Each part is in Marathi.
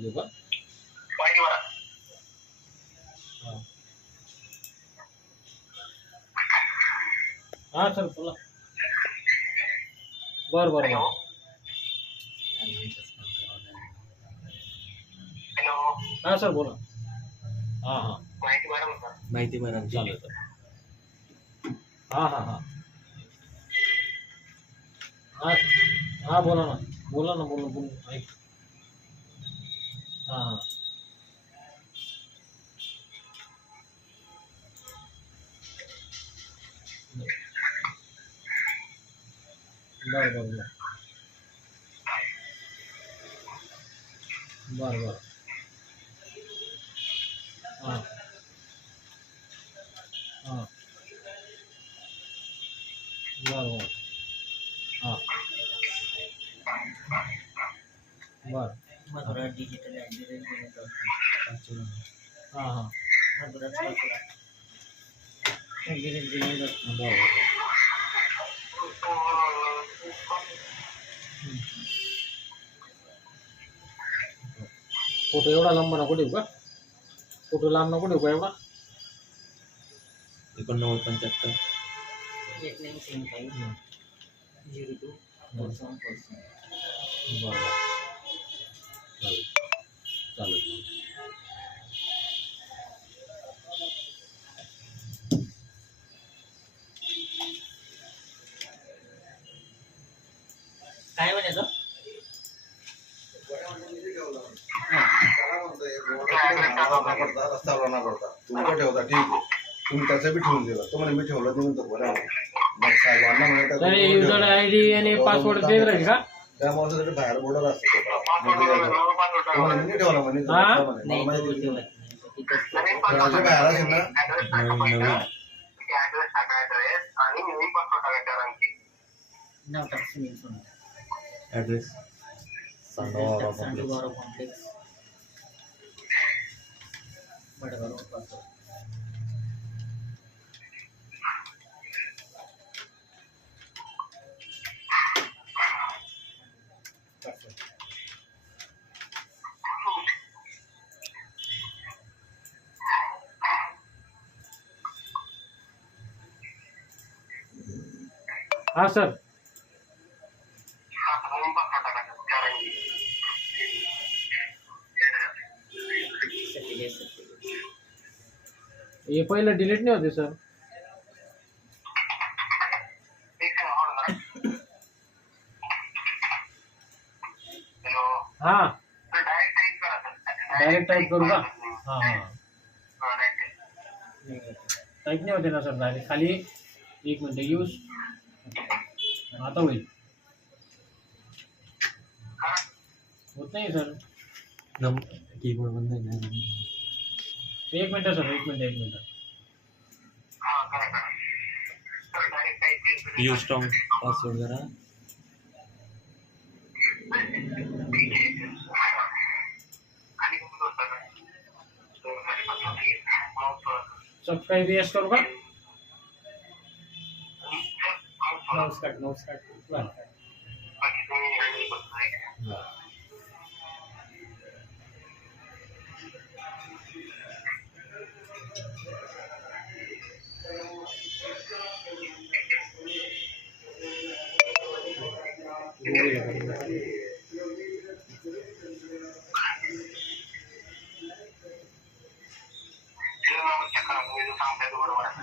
देऊ का? हां. हां सर बोला. बरं बरं बरं. हां सर बोला. हां हां. माहिती भरा चालेल सर. हां हां हां. हां हां बोला ना. बोला ना बोला बोला ऐक. हां हां. बरं बरं बरं. बरं बरं. हां हां. बरं बरं. हां. बरं. मधुरा डिजिटल ॲग्रीकल्चर हां हां. मधुरा ॲग्रीकल्चर बरं बरं. फोटो एवढा लांब नको देऊ का? फोटो लांब नको देऊ का एवढा? 8975 हं. 02 बरं 4747 बरं. चालेल चालेल. काय म्हणायचं? रस्त्यावर ना पडता तुमचं ठेवता ठीक आहे तुम्ही त्याचं बी ठेवून दिलं तो म्हणे मी ठेवलं नाही म्हणतो बोला मग साहेबांना म्हणत तर युजर आयडी आणि पासवर्ड ते राहील का? त्यामुळे बाहेर बोर्डर असतो म्हणे ठेवला म्हणे नाही माहिती तो नाही. तिथंच घराच्या बाहेर असेल ना नाव टाक सुनील सोनल ऍड्रेस सांडू गौरव कॉम्प्लेक्स बडगाव पाचोड. हां सर. हे पहिलं डिलीट नाही होते सर. हां डायरेक्ट टाईप करू का? हां हां. टाईप नाही होते ना सर डायरेक्ट खाली 1 मिनिट यूज आता होईल. होत नाही सर. कीबोर्ड बंद आहे ना. 1 minute sir 1 minute 1 minute. You strong password जरा सबस्क्राईब येस करू का? माऊस काट बरं.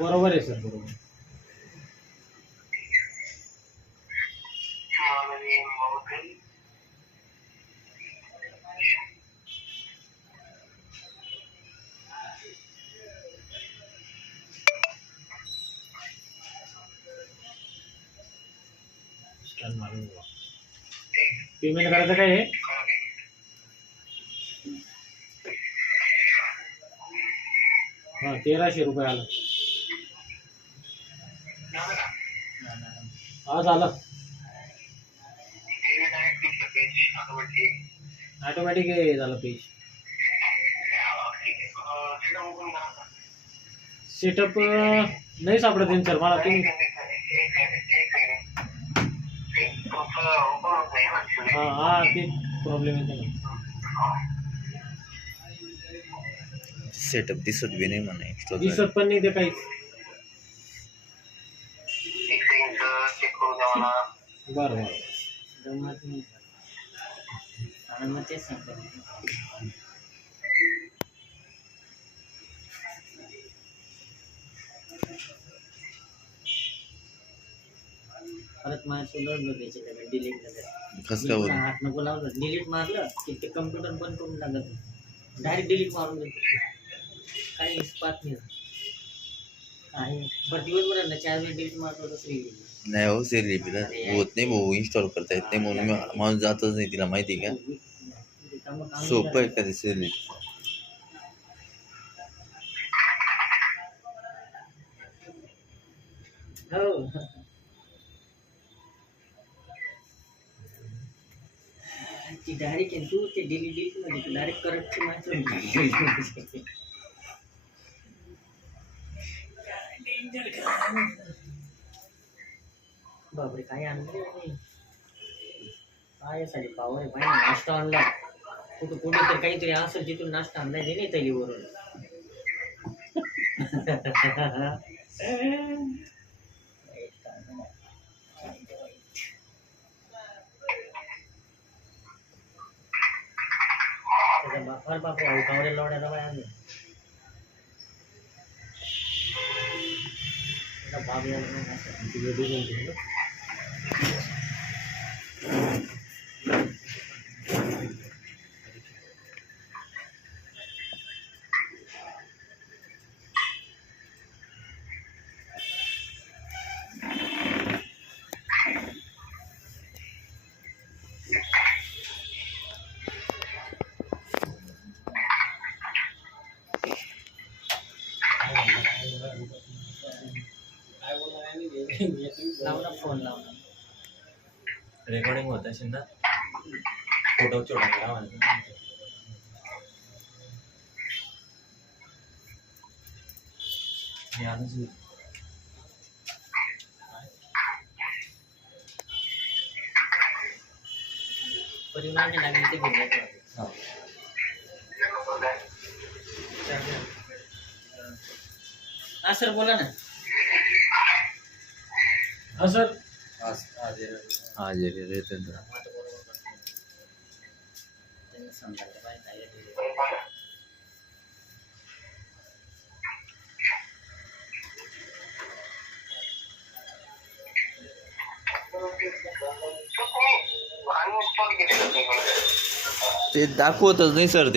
बरोबर आहे सर बरोबर. स्कॅन मारून पेमेंट करायचं काय आहे? हां 1300 रुपये आलं. हा झालं. ऑटोमॅटिक हे झालं पेज. सेटअप नाही सापडत आहे सर मला. तुम्ही हां हां ते प्रॉब्लेम येतो ना. सेटअप दिसत बी नाही म्हणा install झालं. दिसत पण नाही ते काहीच. बरं बरं. गंमत नाही. आणि मग तेच सांगतो. परत माझ्या सोलर बघायचे त्याला डिलीट झालं. कसं काय होतं? हात नको लावलं, डिलीट मारलं की ते कम्प्युटर बंद करून टाकत, डायरेक्ट डिलीट मारून देतो. काही पाहत नाही आहे. बरं दिवसभर ना 4 वेळ डिलीट मारतो तसं नाही हो सिरियली होत नाही भाऊ, इन्स्टॉल करता येत नाही म्हणून माणूस जातच नाही, तिला माहिती आहे का? सोपं आहे का ते सिरियली? हो. ती डायरेक्ट आहे तू ते डिलीट मध्ये तू डायरेक्ट करंटची माहिती. बापरे काय आणलं काय यासाठी पावर आहे पाहिजे. नाश्ता आणला कुठे तर काहीतरी असेल जिथून नाश्ता आणलाय नाही तलीवरून. त्याचा बापार बापू अवकावरे लोड्याला बाय आणलं भाग झाला. लावला फोन लावला. रेकॉर्डिंग होत असेल ना, फोटो छोटा करा. मी आलोच नाही. परिमाण लागली ते घेऊन हा सर बोला ना. हा सर. हा जे रे त्यांना समजायला पाहिजे. ते दाखवतच नाही सर,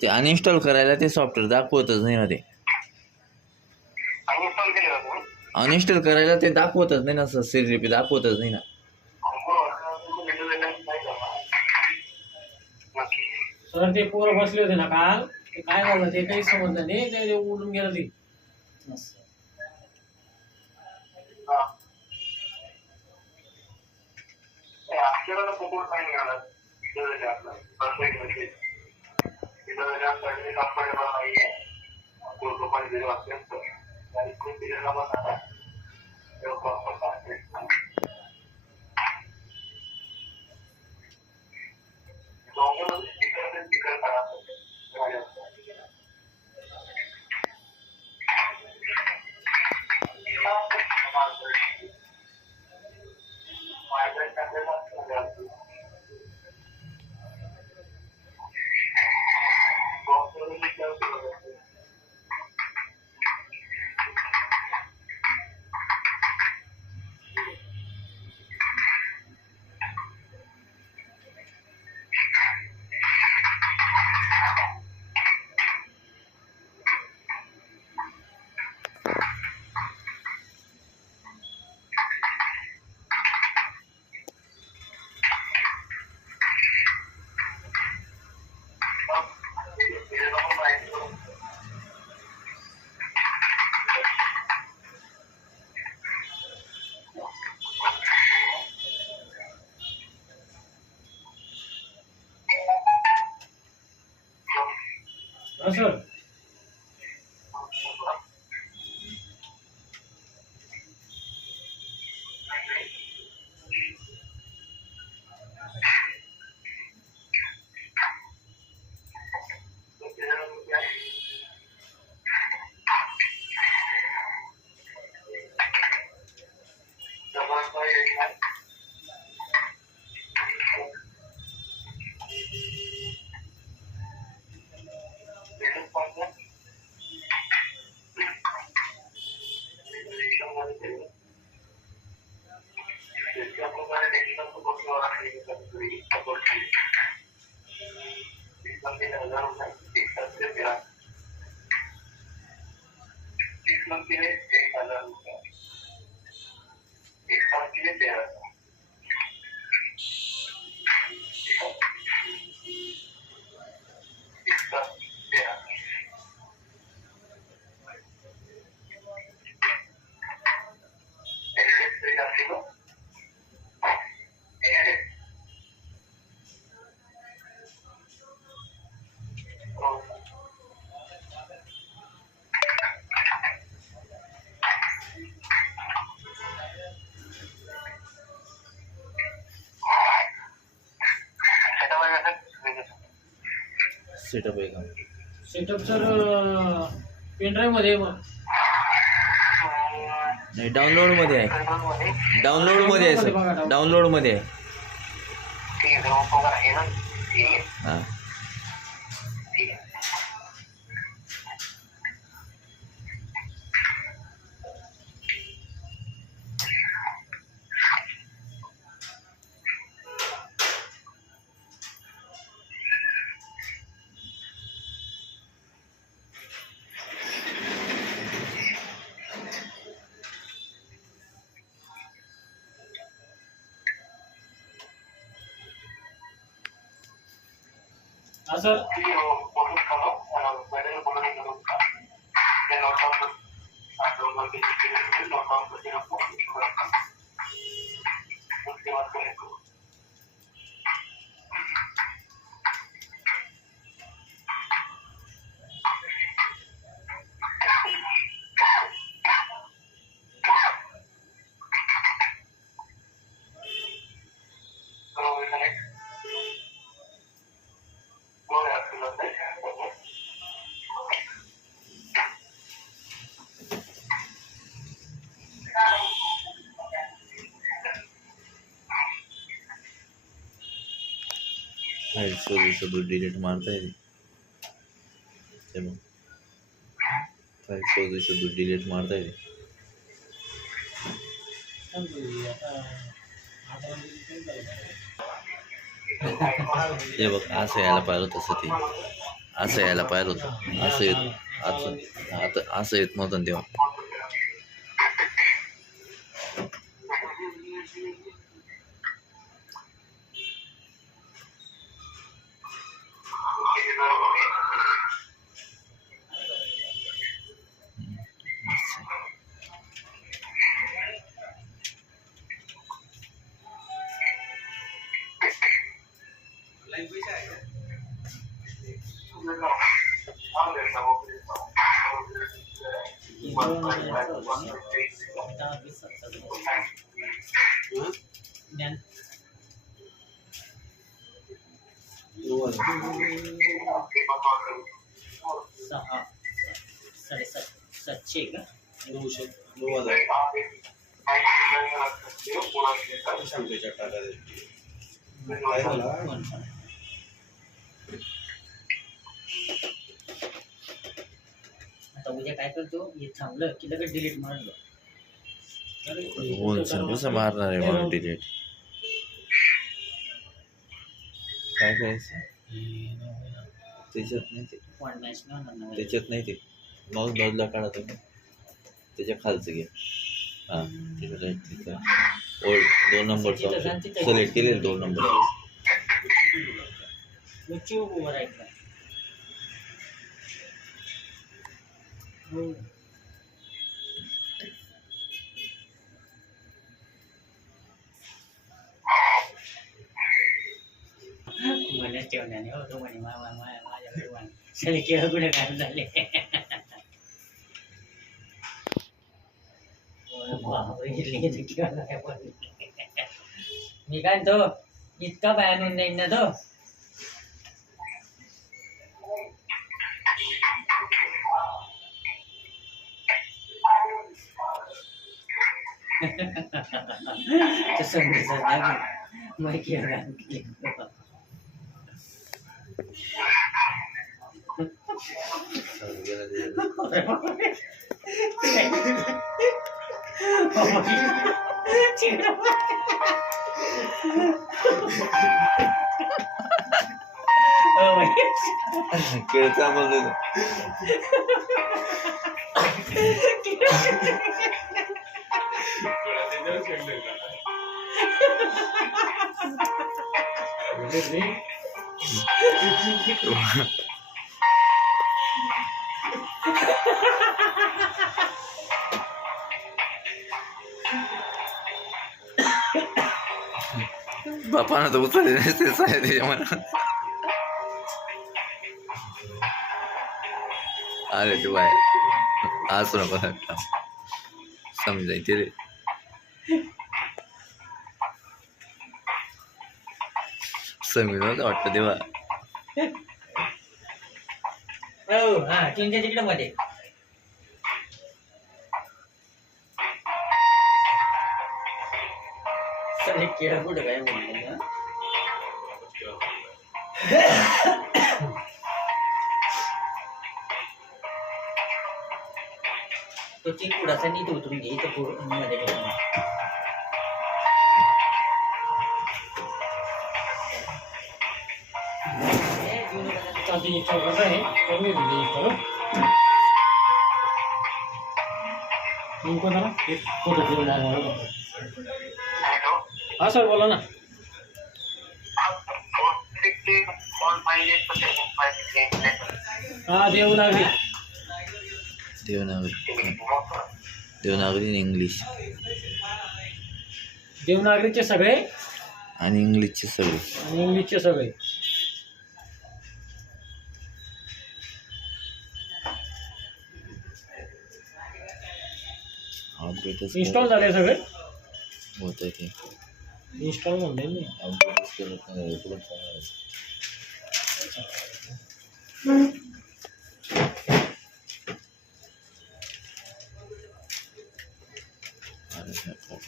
ते अनइन्स्टॉल करायला ते सॉफ्टवेअर दाखवतच नाही ना. ते अनइन्स्टॉल करायला ते दाखवतच नाही ना सर, सिरियली दाखवतच नाही ना. सर ते पोरं बसले होते ना काल, ते काय झालं ते काही समजलं नाही, ते उडून गेलं ते. हा सर. सेटअप आहे का? सेटअप सर पेनड्राईव्ह मध्ये आहे मग. नाही, डाउनलोडमध्ये आहे. डाउनलोडमध्ये आहे सर, डाउनलोडमध्ये आहे. हां हा सर. फाईल शोधू डिलीट मारता येते ते मग. फाईल शोधू डिलीट मारता येते. हे बघ, असं यायला पाहिलं होतं तसं ते. असं यायला पाहिलं होतं. असं येत आता असं येत नव्हतं तेव्हा. ज्ञान सहा सातशे का? 900 सांगते टाका काय झालं. आता उद्या काय करतो, हे थांबलं की लगेच डिलीट मारलं. होऊन सर कसं मारणार आहे म्हणून डिलीट? काय करायचं त्याच्यात नाही ते. पॉईंट मॅच नाही होणार ना. त्याच्यात नाही ते. माऊस बाजूला काढा तुम्ही, त्याच्या खालचं घ्या. हां तिथं तिथं ओल्ड 2 नंबरचा सिलेक्ट केलेलं 2 नंबर. उंची उभं राहायचं. मनात ठेवण्याने होतो म्हणे माझ्या सगळे केळं कुठे काय झाले. मी काय तो इतका बाहेरून नाही ना तो. केळचा बोलतो. बापानं तर उचलले नाही ते त्याच्या मनात. अरे तू बाय असं नको समजायचे रे. समीर नव्हतं वाटतं तेव्हा. हो हा तुमच्या तिकडे मध्ये सगळे केळं कुठं काय म्हणलं ना तो चिंकुडाचा नीट उतरून घे इथं मध्ये करून. चालते एक कसं आहे करून घेतो ते एक करून लिंक जरा एक फोटो करून टाका. हा सर बोला ना. हा देवनागरी देवनागरी देवनागरी इंग्लिश देवनागरीचे सगळे आणि इंग्लिशचे सगळे. आणि इंग्लिशचे सगळे. अपडेटच इन्स्टॉल झाले सगळे. होत आहे ते. इन्स्टॉल म्हणले मी. अपडेटच करत नाही इकडून सांगा. अरे नको.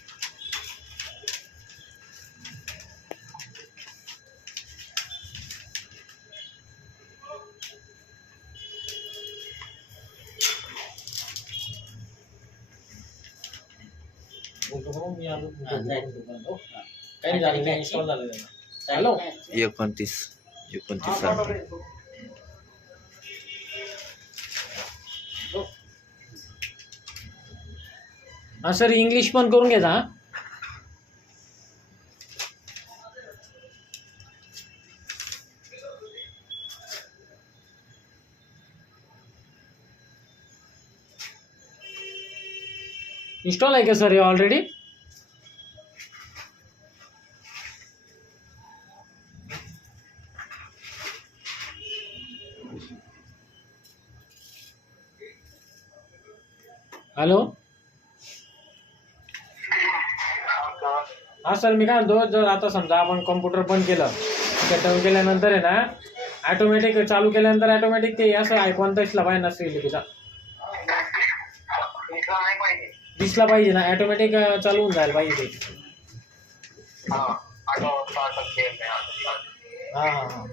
मी आलो. हा, जाईल. काही झालं नाही इन्स्टॉल झालं त्याला. हॅलो. 29 सांगा. हा सर इंग्लिश पण करून घ्यायचा. हा इन्स्टॉल आहे का सर हे ऑलरेडी. हॅलो. हा सर मी काय म्हणतो जर आता समजा आपण कॉम्प्युटर बंद केलं बंद केल्यानंतर आहे ना ऑटोमॅटिक चालू केल्यानंतर ऑटोमॅटिक ते असं आयकॉन दिसला पाहिजे ना तिचा दिसला पाहिजे ना ऑटोमॅटिक चालू होऊन जायला पाहिजे ते. हां हां हां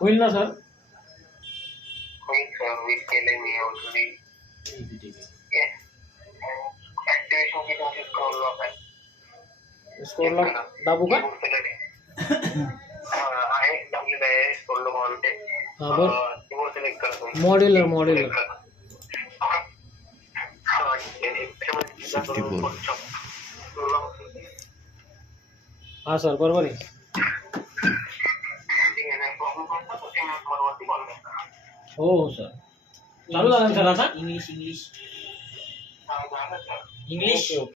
होईल ना सर. स्कोर लॉक दाबू का. हां बरं मॉड्युलर 64. हां सर बरोबर आहे. हो हो सर चालू झालं सर आता इंग्लिश ओके ओके.